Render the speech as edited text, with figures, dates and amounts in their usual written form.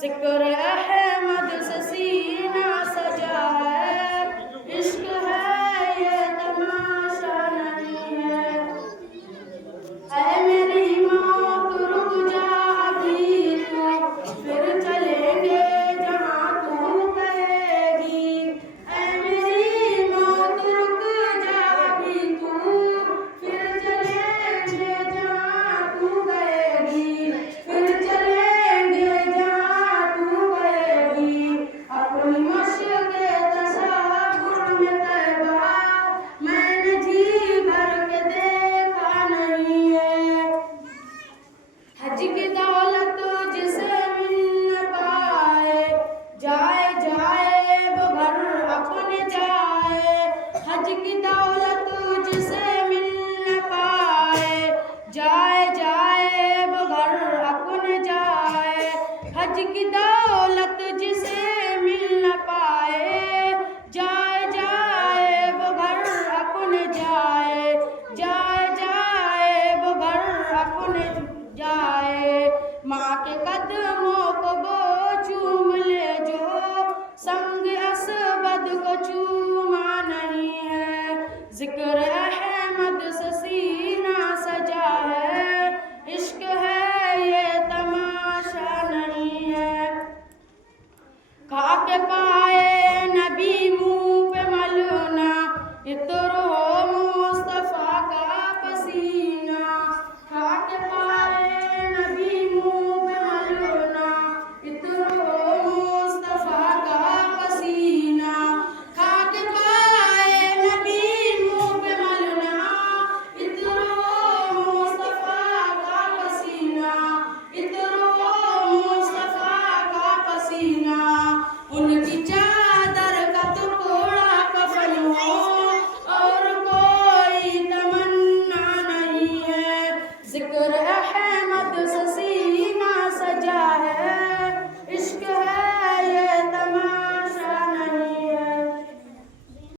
जिक्र अहमद से सीना सजा है, इश्क है ये तमाशा नहीं है। ऐ मेरी मौत रुक जा अभी तू, फिर चलेंगे जहाँ तू कहेगी। ऐ मेरी मौत रुक जा अभी तू, फिर चलेंगे जहाँ तू कहेगी, फिर चलेंगे जहाँ तू कहेगी। अपनी मशक़े तसव्वुर में तैबा मैंने जी भर के देखा नहीं है। हज की दौलत जिसे मिल न पाए, जाए जाए वो घर अपने जाए। हज की दौलत जिसे मिल न पाए, जाए जाए वो घर अपने जाए। हज की दौलत जिसे मिल न पाए, जाए जाए वो घर अपने जाए। जाए जाए वो घर अपने जाए। माँ के कदमों को वो चूम ले जो संग असबद को चूमा नहीं है। जिक्र अहमद से सीना सजा है, इश्क है ये तमाशा नहीं है। खाके पा